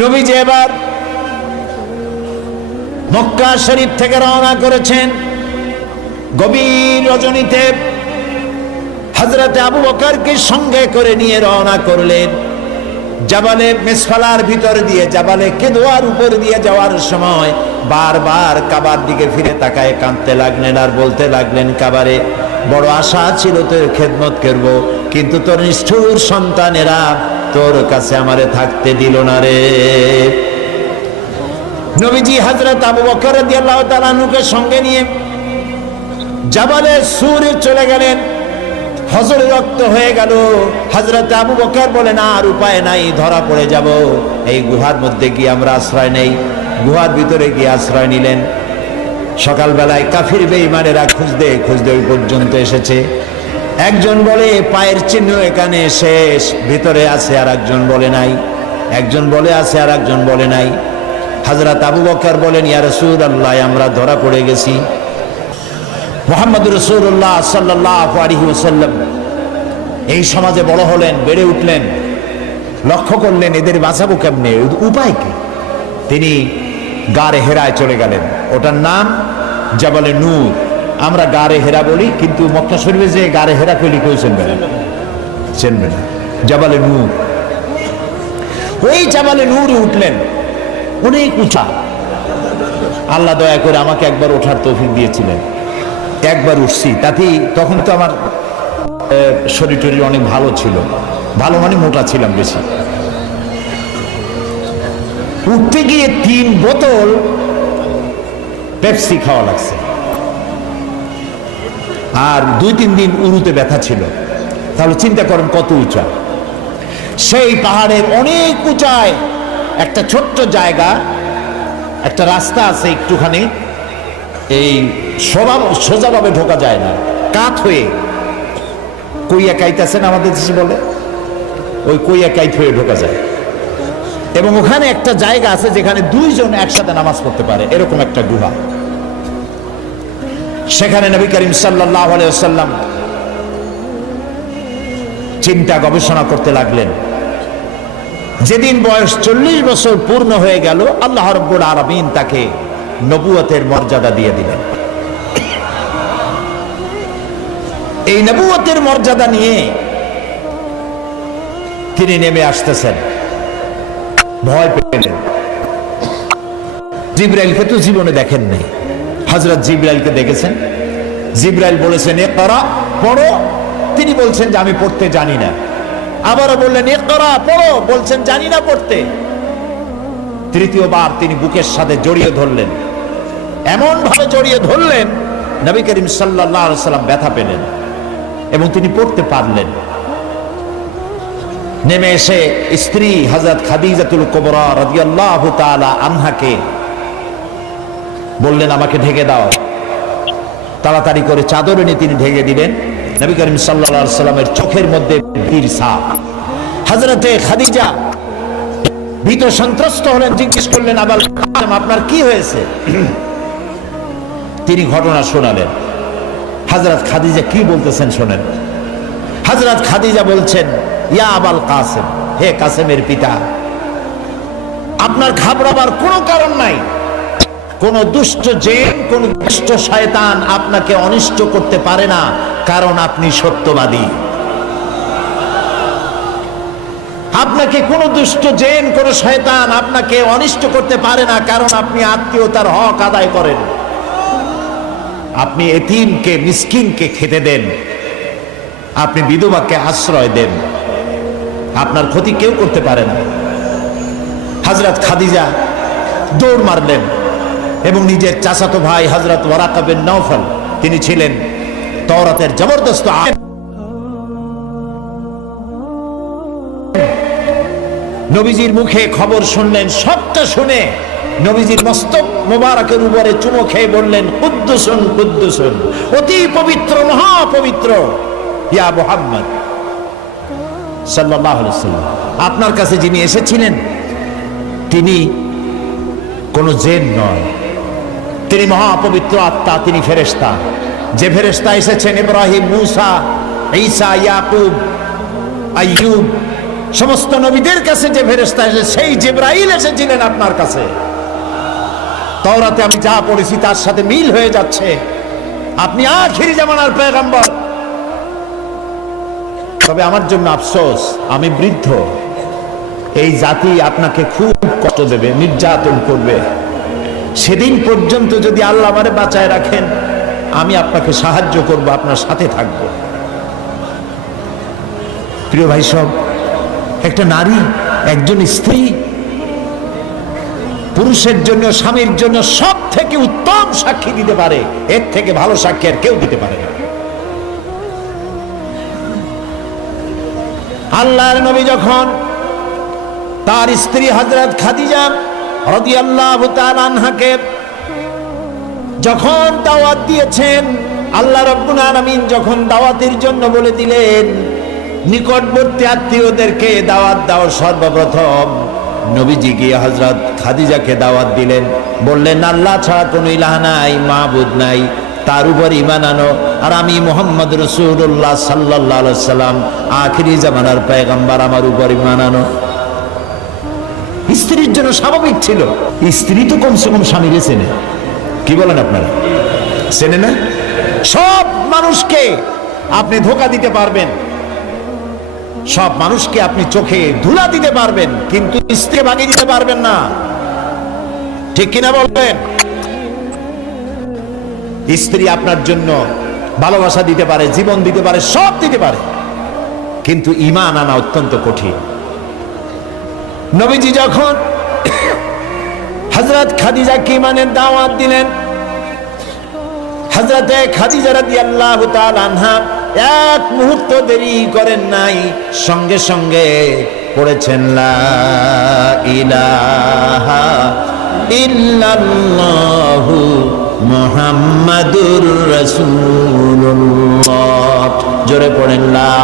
নবীজি এবার মক্কা শরীফ থেকে রওনা করেছেন। গভীর রজনীতে হজরতে আবু বকরকে সঙ্গে করে নিয়ে রওনা করলেন। জাবালে মেসফালার ভিতর দিয়ে, জাবালে কেদোয়ার উপর দিয়ে যাওয়ার সময় বারবার কাবার দিকে ফিরে তাকায়, কাঁদতে লাগলেন আর বলতে লাগলেন, কাবারে, বড় আশা ছিল তোর খেদমত করব, কিন্তু তোর নিষ্ঠুর সন্তানেরা তোর কাছে আমারে থাকতে দিল না রে। নবীজি হজরত আবু বকর রাদিয়াল্লাহু তাআলা নুকে সঙ্গে নিয়ে জাবালে সুরে চলে গেলেন। হজর রক্ত হয়ে গেল। হজরত আবু বকর বলে না আর উপায় নাই, ধরা পড়ে যাব। এই গুহার মধ্যে গিয়ে আমরা আশ্রয় নেই? গুহার ভিতরে গিয়ে আশ্রয় নিলেন। সকালবেলায় কাফির বেঈমানেরা খুঁজতে খুঁজতে ওই পর্যন্ত এসেছে। একজন বলে, পায়ের চিহ্ন এখানে শেষ, ভিতরে আছে আর একজন বলে নাই। একজন বলে আছে আর একজন বলে নাই। হাজরত আবু বকর বলেন, ইয়া রসুল আল্লাহ আমরা ধরা পড়ে গেছি। মোহাম্মদ রসুল্লাহ সাল্লাহ এই সমাজে বড় হলেন, বেড়ে উঠলেন, লক্ষ্য করলেন এদের বাঁচাবো কেমনে, উপায় কি? তিনি গাড়ে হেরায় চলে গেলেন। ওটার নাম জাবালে নূর। আমরা গাড়ে হেরা বলি, কিন্তু মক্কা শরীফে যে গাড়ে হেরা কইলি কেউ চেনবে না। চেনবে না। জাবালে নূর। ওই জাবালে নূরে উঠলেন। অনেক উঁচা। আল্লাহ দয়া করে আমাকে একবার ওঠার তৌফিক দিয়েছিলেন। একবার উঠছি। তাতেই তখন তো আমার শরীর টরীর অনেক ভালো ছিল। ভালো মানে মোটা ছিলাম বেশি। উঠতে গিয়ে তিন বোতল পেপসি খাওয়া লাগছে। আর দুই, তিন দিন উরুতে ব্যথা ছিল। তাহলে চিন্তা করেন কত উঁচা। সেই পাহাড়ের অনেক উঁচায়, একটা ছোট্ট জায়গা, একটা রাস্তা আছে একটুখানি, এই সোজা সোজাভাবে ঢোকা যায় না। কাত হয়ে, কইয়া কাইতেছেন আমাদের দেশে বলে, ওই কইয়া কাইত হয়ে ঢোকা যায়। এবং ওখানে একটা জায়গা আছে যেখানে দুইজন একসাথে নামাজ পড়তে পারে, এরকম একটা গুহা। সেখানে নবী করিম সাল্লাহ সাল্লাম চিন্তা গবেষণা করতে লাগলেন। যেদিন বয়স চল্লিশ বছর পূর্ণ হয়ে গেল, আল্লাহ রব্বুল আরবিন তাকে নবুয়তের মর্যাদা দিয়ে দিলেন। এই নবুয়তের মর্যাদা নিয়ে তিনি নেমে আসতেছেন। ভয় পেলেন জিব্রাইলকে তো জীবনে দেখেন নাই হজরত জিব্রাইলকে দেখেছেন। জিব্রাইল বলেছেন এ করা পড়ো। তিনি বলছেন যে, আমি পড়তে জানি না। আবারও বললেন এ করা পড়ো। বলছেন, জানি না পড়তে। তৃতীয়বার তিনি বুকের সাথে জড়িয়ে ধরলেন। এমন ভাবে জড়িয়ে ধরলেন, নবী করিম সাল্লাহ সাল্লাম ব্যথা পেলেন এবং তিনি পড়তে পারলেন। নেমে এসে স্ত্রী হজরত খাদিজাতুল কোবরা রাদিয়াল্লাহু আনহাকে বললেন, আমাকে ঢেকে দাও। তাড়াতাড়ি করে চাদর এনে তিনি ঢেকে দিলেন। নবী করিম সাল্লাল্লাহু সাল্লামের চোখের মধ্যে সাপ। হজরতে খাদিজা ভীত সন্ত্রস্ত হলেন, জিজ্ঞেস করলেন আবার আপনার কি হয়েছে? তিনি ঘটনা শোনালেন। হাজরত খাদিজা কি বলতেছেন শোনেন। হাজরত খাদিজা বলছেন, ইয়া আবাল কাসেম, হে কাসেমের পিতা, আপনার ঘাবড়াবার কোনো কারণ নাই। কোন দুষ্ট জেন, কোন দুষ্ট শয়তান আপনাকে অনিষ্ট করতে পারে না, কারণ আপনি সত্যবাদী। আপনাকে কোন দুষ্ট জেন, কোন শয়তান আপনাকে অনিষ্ট করতে পারে না, কারণ আপনি আত্মীয়তার হক আদায় করেন। আপনি এতিমকে, মিসকিনকে খেতে দেন। আপনি বিধবাকে আশ্রয় দেন। আপনার ক্ষতি কেউ করতে পারে না। হাজরত খাদিজা দৌড় মারলেন। এবং নিজের চাচাতো ভাই হজরত ওয়ারাকাবেন নৌফল তিনি ছিলেন তওরাতের জবরদস্ত নবীজির মুখে খবর শুনলেন, সবটা শুনে নবীজির মস্তক মোবারকের উপরে চুমো খেয়ে বললেন, কুদ্দুসুন কুদ্দুসুন, অতি পবিত্র, মহাপবিত্র, ইয়া মোহাম্মদ আলাইহি আপনার কাছে যিনি এসেছিলেন, তিনি কোনো জেন নয়। তিনি মহাপবিত্র আত্মা, তিনি ফেরেশতা। যে ফেরেশতা এসেছেন, ইব্রাহিম, মুসা, ঈসা, ইয়াকুব, আইয়ুব, সমস্ত নবীদের কাছে যে ফেরেস্তা এসে সেই জেব্রাইল এসেছিলেন আপনার কাছে। তওরাতে আমি যা পড়েছি তার সাথে মিল হয়ে যাচ্ছে। আপনি আখিরি জামানার পেগম্বর তবে আমার জন্য আফসোস, আমি বৃদ্ধ। এই জাতি আপনাকে খুব কষ্ট দেবে, নির্যাতন করবে। সেদিন পর্যন্ত যদি আল্লাহ আমারে বাঁচায় রাখেন, আমি আপনাকে সাহায্য করব, আপনার সাথে থাকব। প্রিয় ভাই সব, একটা নারী, একজন স্ত্রী, পুরুষের জন্য, স্বামীর জন্য সব থেকে উত্তম সাক্ষী দিতে পারে, এর থেকে ভালো সাক্ষী আর কেউ দিতে পারে না। আল্লাহর নবী যখন তার স্ত্রী হজরত খাদিজা যখন দাওয়াত দিয়েছেন, আল্লাহ রাব্বুল আলামিন যখন দাওয়াতের জন্য বলে দিলেন, নিকটবর্তী আত্মীয়দেরকে দাওয়াত দাও সর্বপ্রথম। নবীজি গিয়ে হজরত খাদিজাকে দাওয়াত দিলেন, বললেন, আল্লাহ ছাড়া কোনো ইলাহ নাই মাহবুদ নাই, তার উপর ইমান আনো। আর আমি মোহাম্মদ রসুল্লাহ সাল্লাহ সাল্লাম আখিরি জামানার পেগম্বার আমার উপর ইমান আনো। স্ত্রীর জন্য স্বাভাবিক ছিল। স্ত্রী তো কমসে কম স্বামীরে চেনে। কি বলেন আপনারা? চেনে না? সব মানুষকে আপনি ধোকা দিতে পারবেন। সব মানুষকে আপনি চোখে ধুলা দিতে পারবেন, কিন্তু স্ত্রী ভাগিয়ে দিতে পারবেন না। ঠিক কিনা বলবেন? স্ত্রী আপনার জন্য ভালোবাসা দিতে পারে, জীবন দিতে পারে, সব দিতে পারে। কিন্তু ইমান আনা অত্যন্ত কঠিন। নবীজি যখন হজরত খাদিজাকে ইমানের দাওয়াত দিলেন? হজরতে খাদিজা রাদিয়াল্লাহু তাআলা আনহা এক মুহূর্ত দেরি করেন নাই, সঙ্গে সঙ্গে পড়েছেন, লা ইলাহা ইল্লাল্লাহু মুহাম্মাদুর রাসূলুল্লাহ। জোরে পড়েন, লা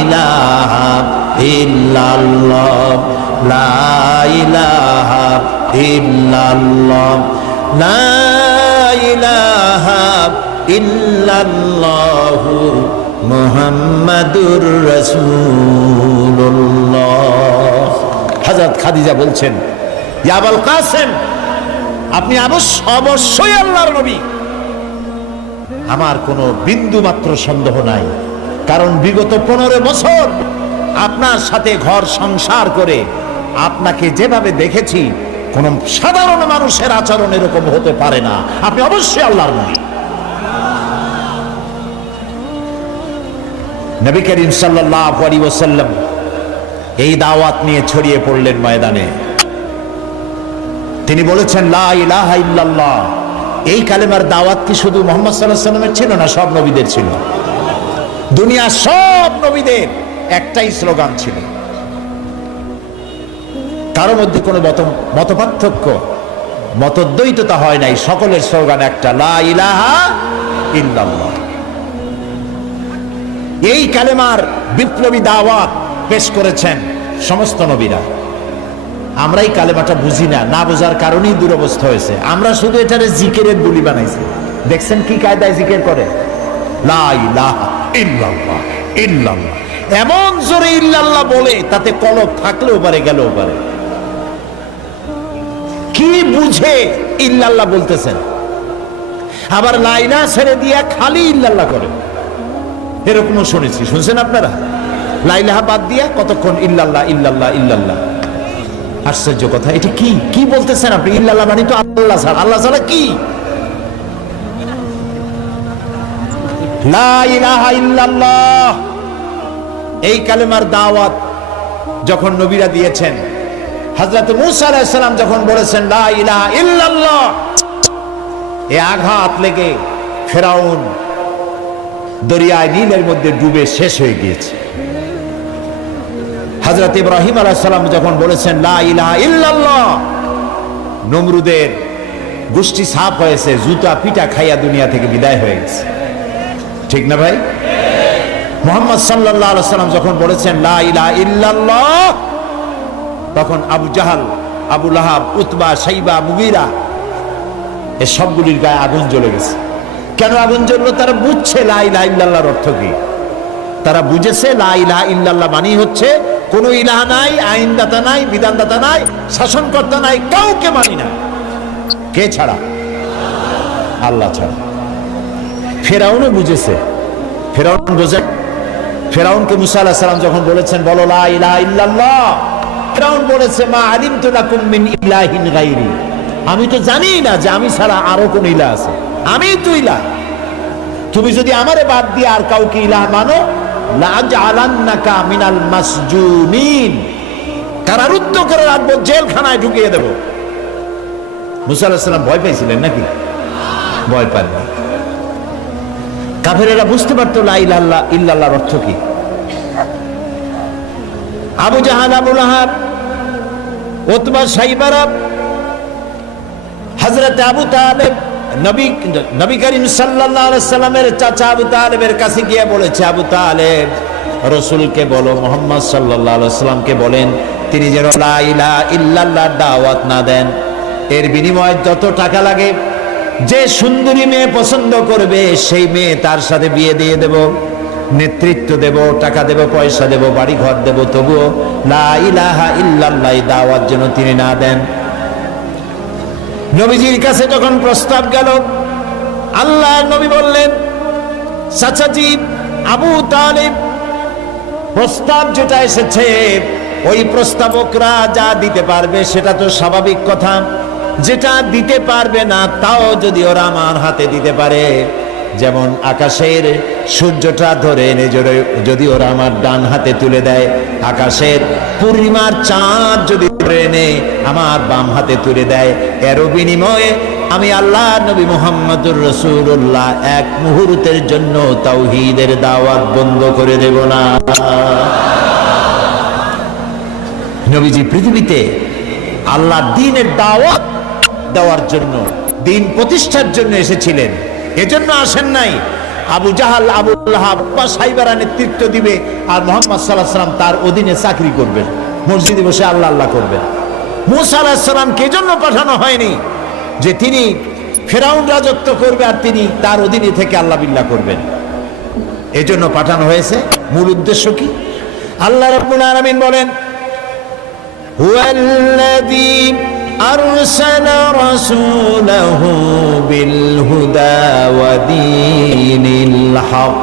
ইলাহা ইল্লাল্লাহ। লা ইলাহা ইল্লাল্লাহ। লা ইলাহা ইল্লাল্লাহু মুহাম্মাদুর রাসূলুল্লাহ। হযরত খাদিজা বলছেন, ইয়া আবুল কাসেম, আপনি অবশ্য- অবশ্যই আল্লাহর নবী। আমার কোনো বিন্দু মাত্র সন্দেহ নাই। কারণ বিগত পনেরো বছর আপনার সাথে ঘর সংসার করে আপনাকে যেভাবে দেখেছি, কোন সাধারণ মানুষের আচরণ এরকম হতে পারে না। আপনি অবশ্যই আল্লাহর নবী। নবী করিম সাল্লাল্লাহু এই দাওয়াত নিয়ে ছড়িয়ে পড়লেন ময়দানে। তিনি বলেছেন, লা এই কালেমার দাওয়াত কি শুধু মোহাম্মদ সাল্লাহ সাল্লামের ছিল না, সব নবীদের ছিল? দুনিয়া সব নবীদের একটাই স্লোগান ছিল। কারও মধ্যে কোনো মত, মতপার্থক্য, মতদ্বৈততা হয় নাই। সকলের স্লোগান একটা, লা ইলাহা ইল্লাল্লাহ। এই কালেমার বিপ্লবী দাওয়াত পেশ করেছেন সমস্ত নবীরা। আমরা এই কালেমাটা বুঝি না না বোঝার কারণেই দুরবস্থা হয়েছে। আমরা শুধু এটারে জিকেরের বুলি বানাইছি। দেখছেন কি কায়দায় জিকের করে? এমন জোরে ইল্লাল্লাহ বলে, তাতে কলব থাকলেও পারে, গেলেও পারে। কি বুঝে ইল্লাল্লাহ বলতেছেন? আবার লাইলা ছেড়ে দিয়া খালি ইল্লাল্লাহ করে। এরকমও শুনেছি। শুনছেন আপনারা? লাইলাহা বাদ দিয়া কতক্ষণ ইল্লাল্লাহ ইল্লাল্লাহ ইল্লাল্লাহ। আশ্চর্য কথা, এটা কি? কি বলতেছেন আপনি? ইল্লাল্লাহ মানে তো আল্লাহ ছাড়া। আল্লাহ ছাড়া কি? এই কালেমার দাওয়াত যখন নবীরা দিয়েছেন হযরত মুসা যখন বলেছেন, লা এ আঘাত লেগে ফেরাউন দরিয়ায় নীলের মধ্যে ডুবে শেষ হয়ে গিয়েছে। হজরত ইব্রাহিম আলাইসাল্লাম যখন বলেছেন, লা ইল্লাল্লাহ নমরুদের গোষ্ঠী সাপ হয়েছে, জুতা পিটা খাইয়া দুনিয়া থেকে বিদায় হয়ে গেছে। ঠিক না ভাই? মোহাম্মদ সাল্লাল্লাহু আলাইহি সাল্লাম যখন বলেছেন, লা ইলাহা ইল্লাল্লাহ তখন Abu Jahal, Abu Lahab, Utba, Shaiba, Mughira, এ সবগুলির গায়ে আগুন জ্বলে গেছে। কেন আগুন জ্বললো? তারা বুঝছে লা ইলাহা ইল্লাল্লাহর অর্থ কি? তারা বুঝেছে লা ইলাহা ইল্লাল্লাহ মানি হচ্ছে কোনো ইলাহা নাই, আইনদাতা নাই, বিধানদাতা নাই, শাসনকর্তা নাই, কাউকে মানি না। কে ছাড়া? আল্লাহ ছাড়া। ফেরাউনও বুঝেছে। ফেরাউন বোঝে ফেরাউনকে মুসা আলাহ সালাম যখন বলেছেন, বলো লা ইলাহা ইল্লাল্লাহ ফেরাউন বলেছে, মা আলিম তো লাকুম মিন ইলাহিন গাইরি আমি তো জানি না যে আমি ছাড়া আরও কোন ইলা আছে। আমি তো ইলাহ তুমি যদি আমারে বাদ দিয়ে আর কাউকে ইলাহ মানো মিনাল কারারুদ্ধ করে রাখব জেলখানায় ঢুকিয়ে দেব। মুসা আলাহিসাল্লাম ভয় পাইছিলেন নাকি? ভয় পাননি। কাফেরেরা বুঝতে পারতো লা ইলাহা ইল্লাল্লাহর অর্থ কি? আবু জাহান আবু লাহাব ওতবা সাইবারা হযরত আবু তালেব, নবী নবী করিম সাল্লামের চাচা আবু তালেবের কাছে গিয়ে বলেছে, আবু তালেব, রসুলকে বলো, মোহাম্মদ সাল্লামকে বলেন, তিনি যেন লা ইলাহা ইল্লাল্লাহর দাওয়াত না দেন। এর বিনিময়ে যত টাকা লাগে, যে সুন্দরী মেয়ে পছন্দ করবে, সেই মেয়ে তার সাথে বিয়ে দিয়ে দেব। নেতৃত্ব দেব, টাকা দেব, পয়সা দেব বাড়ি ঘর দেব, তবুও লা ইলাহা ইল্লাল্লাহ দাওয়াত যেন তিনি না দেন। নবীজির কাছে যখন প্রস্তাব গেল, আল্লাহ নবী বললেন, চাচাজি, আবু তালিব, প্রস্তাব যেটা এসেছে, ওই প্রস্তাবকরা যা দিতে পারবে সেটা তো স্বাভাবিক কথা। যেটা দিতে পারবে না, তাও যদি ওরা আমার হাতে দিতে পারে। যেমন আকাশের সূর্যটা ধরে এনে যদি- ওরা আমার ডান হাতে তুলে দেয়, আকাশের পূর্ণিমার চাঁদ যদি ধরে এনে আমার বাম হাতে তুলে দেয় এরও বিনিময়ে আমি আল্লাহ নবী মোহাম্মদুর রসুল্লাহ এক মুহূর্তের জন্য তাওহীদের দাওয়াত বন্ধ করে দেব না। নবীজি, পৃথিবীতে আল্লাহ দিনের দাওয়াত দেওয়ার জন্য, দিন প্রতিষ্ঠার জন্য এসেছিলেন। এজন্য আসেন নাই। আবু জাহাল আবুল্লাহ আব্বা সাইবারা নেতৃত্ব দিবে আর মোহাম্মদ সাল্লাহ সাল্লাম তার অধীনে চাকরি করবেন। মসজিদে বসে আল্লাহ আল্লাহ করবেন। মুসা আল্লাহ সাল্লামকে এজন্য পাঠানো হয়নি? যে তিনি ফেরাউন রাজত্ব করবে আর তিনি তার অধীনে থেকে আল্লাহ বিল্লাহ করবেন। এজন্য পাঠানো হয়েছে। মূল উদ্দেশ্য কি? আল্লাহ রবুল আলমিন বলেন أرسل رسوله بالهدى ودين الحق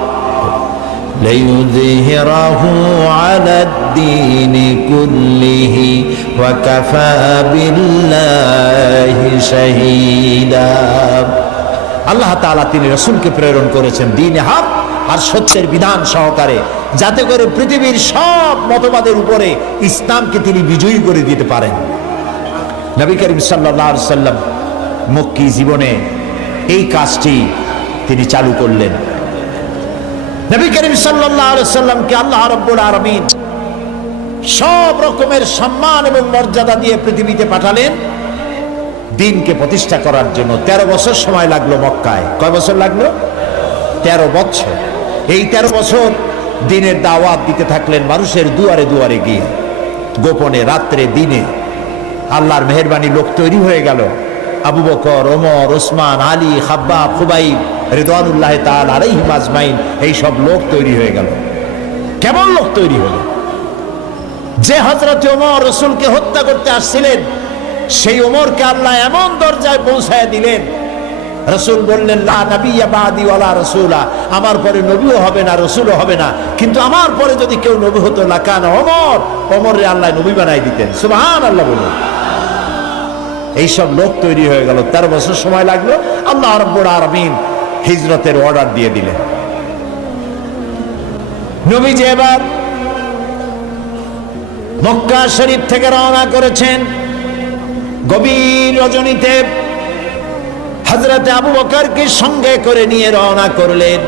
ليظهره على الدين كله وكفى بالله شهيدا আল্লাহ তাআলা তিনি রসুলকে প্রেরণ করেছেন দিনে হাক আর সত্যের বিধান সহকারে যাতে করে পৃথিবীর সব মতবাদের উপরে ইসলামকে তিনি বিজয়ী করে দিতে পারেন নবী করিম সাল্লাহ সাল্লাম মক্কি জীবনে এই কাজটি তিনি চালু করলেন। নবী করিম সাল্লাহ সাল্লামকে আল্লাহ রব্বুল আলমিন সব রকমের সম্মান এবং মর্যাদা দিয়ে পৃথিবীতে পাঠালেন। দিনকে প্রতিষ্ঠা করার জন্য তেরো বছর সময় লাগল মক্কায়। কয় বছর লাগল? তেরো বছর। এই তেরো বছর দিনের দাওয়াত দিতে থাকলেন মানুষের দুয়ারে দুয়ারে গিয়ে। গোপনে রাত্রে দিনে আল্লাহর মেহরবানি লোক তৈরি হয়ে গেল। আবু বকর, ওমর, ওসমান, আলী হাব্বা খুবাইব রেদওয়ানুল্লাহ তাল আলাইহিম আজমাইন এই সব লোক তৈরি হয়ে গেল। কেমন লোক তৈরি হলো? যে হজরত ওমর রসুলকে হত্যা করতে আসছিলেন, সেই ওমরকে আল্লাহ এমন দরজায় পৌঁছায় দিলেন। রসুল বললেন, লা নবিয়া বাদি ওয়ালা রসুলা। আমার পরে নবীও হবে না, রসুলও হবে না। কিন্তু আমার পরে যদি কেউ নবী হতো, লাকান অমর অমরে আল্লাহ নবী বানাই দিতেন। সুবহান আল্লাহ বললেন এইসব লোক তৈরি হয়ে গেল। তেরো বছর সময় লাগল। আল্লাহ রব্বুল আরবিন হিজরতের অর্ডার দিয়ে দিলেন। নবীজি এবার মক্কা শরীফ থেকে রওনা করেছেন। গভীর রজনীতে হজরত আবু বকরকে সঙ্গে করে নিয়ে রওনা করলেন।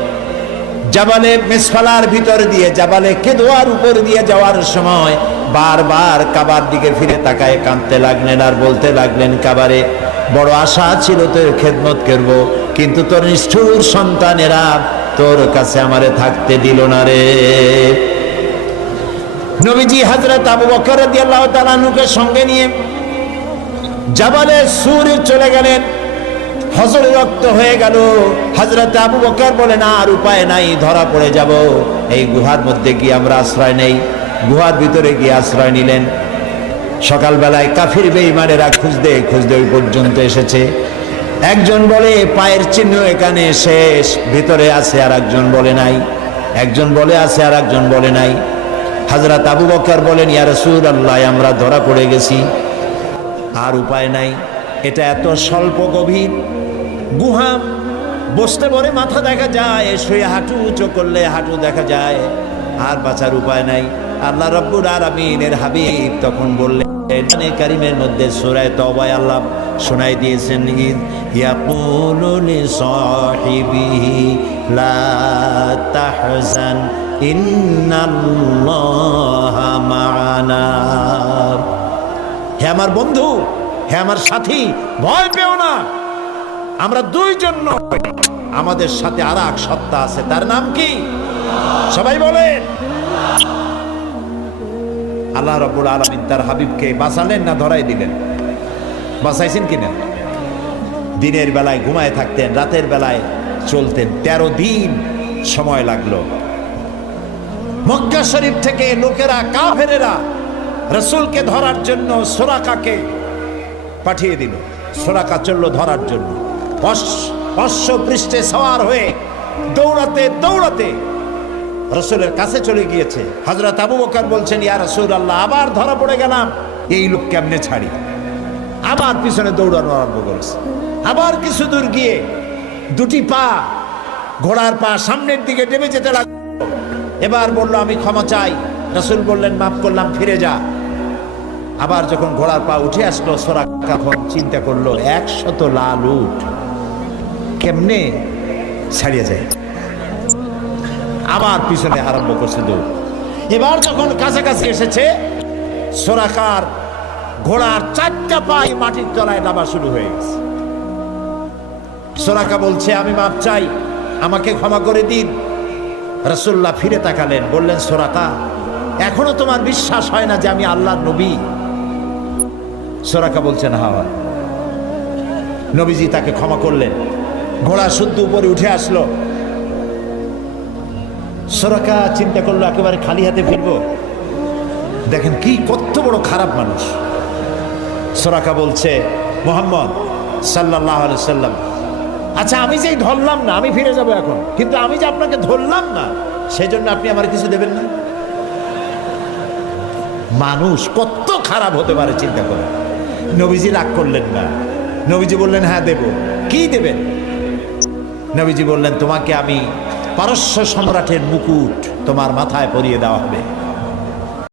জাবালে মেসফালার ভিতর দিয়ে, জাবালে কেদোয়ার উপর দিয়ে যাওয়ার সময় বারবার কাবার দিকে ফিরে তাকায়, কাঁদতে লাগলেন আর বলতে লাগলেন, কাবারে, বড় আশা ছিল তোর খেদমত করব, কিন্তু তোর নিষ্ঠুর সন্তানেরা তোর কাছে আমারে থাকতে দিল না রে। নবীজি হজরত আবু বকর রাদিয়াল্লাহু তাআলা সঙ্গে নিয়ে জাবালে সুর চলে গেলেন। হজর রক্ত হয়ে গেল। হজরত আবু বকর বলে না আর উপায় নাই, ধরা পড়ে যাব। এই গুহার মধ্যে গিয়ে আমরা আশ্রয় নেই? গুহার ভিতরে গিয়ে আশ্রয় নিলেন। সকালবেলায় কাফির বেঈমানেরা খুঁজতে খুঁজতে ওই পর্যন্ত এসেছে। একজন বলে, পায়ের চিহ্ন এখানে শেষ, ভিতরে আছে আর একজন বলে নাই। একজন বলে, আছে আর একজন বলে নাই। হাজরাত আবু বকর বলেন, ইয়া রাসূলুল্লাহ, আমরা ধরা পড়ে গেছি। আর উপায় নাই। এটা এত স্বল্প গভীর। গুহা বসতে পরে মাথা দেখা যায়, শুয়ে হাঁটু উঁচু করলে হাঁটু দেখা যায়। আর বাঁচার উপায় নাই। আল্লাহ রব্বুর আলামিনের হাবিব তখন বললেন কারিমের মধ্যে সুরায় তওবায় আল্লাহ শোনাই দিয়েছেন ঈদ লি তাহজান হে আমার বন্ধু, হে আমার সাথী, ভয় পেও না। আমরা দুইজন আমাদের সাথে আর এক সত্তা আছে, তার নাম কি? সবাই বলেন। আল্লাহ রব্বুল আলমিন তার হাবিবকে বাঁচালেন না ধরাই দিলেন? বাঁচাইছেন কিনা দিনের বেলায় ঘুমায় থাকতেন, রাতের বেলায় চলতেন। তেরো দিন সময় লাগল। মক্কা শরীফ থেকে লোকেরা, কাফেরেরা রসুলকে ধরার জন্য সোরাকাকে পাঠিয়ে দিল। সোরাকা চলল ধরার জন্য। অশ্ব পৃষ্ঠে সওয়ার হয়ে দৌড়াতে দৌড়াতে রসুলের কাছে চলে গিয়েছে। হজরত আবু বকর বলছেন, ইয়া রসুল আল্লাহ আবার ধরা পড়ে গেলাম। এই লোক কেমনে ছাড়ি। আবার পিছনে দৌড়ানো আরম্ভ করেছে। আবার কিছু দূর গিয়ে দুটি পা ঘোড়ার পা সামনের দিকে নেমে যেতে লাগল এবার বলল, আমি ক্ষমা চাই। রসুল বললেন, মাফ করলাম, ফিরে যা। আবার যখন ঘোড়ার পা উঠে আসলো, সোরা চিন্তা করল, একশত লাল উঠ কেমনে ছাড়িয়ে যায়? আবার পিছনে আরম্ভ করছে দৌড় এবার যখন কাছাকাছি এসেছে সোরাকার ঘোড়ার চারটা পাই মাটির তলায় নামা শুরু হয়ে গেছে। সোরাকা বলছে, আমি মাপ চাই, আমাকে ক্ষমা করে দিন। রসুল্লাহ ফিরে তাকালেন, বললেন সোরাকা এখনও তোমার বিশ্বাস হয় না যে আমি আল্লাহর নবী? সোরাকা বলছেন হা হয়। নবীজি তাকে ক্ষমা করলেন। ঘোড়া শুদ্ধ উপরে উঠে আসলো। সোরাকা চিন্তা করল, একেবারে খালি হাতে ফিরবো। দেখেন কি কত বড় খারাপ মানুষ। সোরাকা বলছে, মোহাম্মদ সাল্লাহ সাল্লাম আচ্ছা আমি যেই ধরলাম না, আমি ফিরে যাব এখন, কিন্তু আমি যে আপনাকে ধরলাম না সেই জন্য আপনি আমার কিছু দেবেন না? মানুষ কত খারাপ হতে পারে, চিন্তা করে। নবীজি রাগ করলেন না। নবীজি বললেন হ্যাঁ দেব। কি দেবেন? নবীজি বললেন, তোমাকে আমি পারস্য সম্রাটের মুকুট তোমার মাথায় পরিয়ে দেওয়া হবে।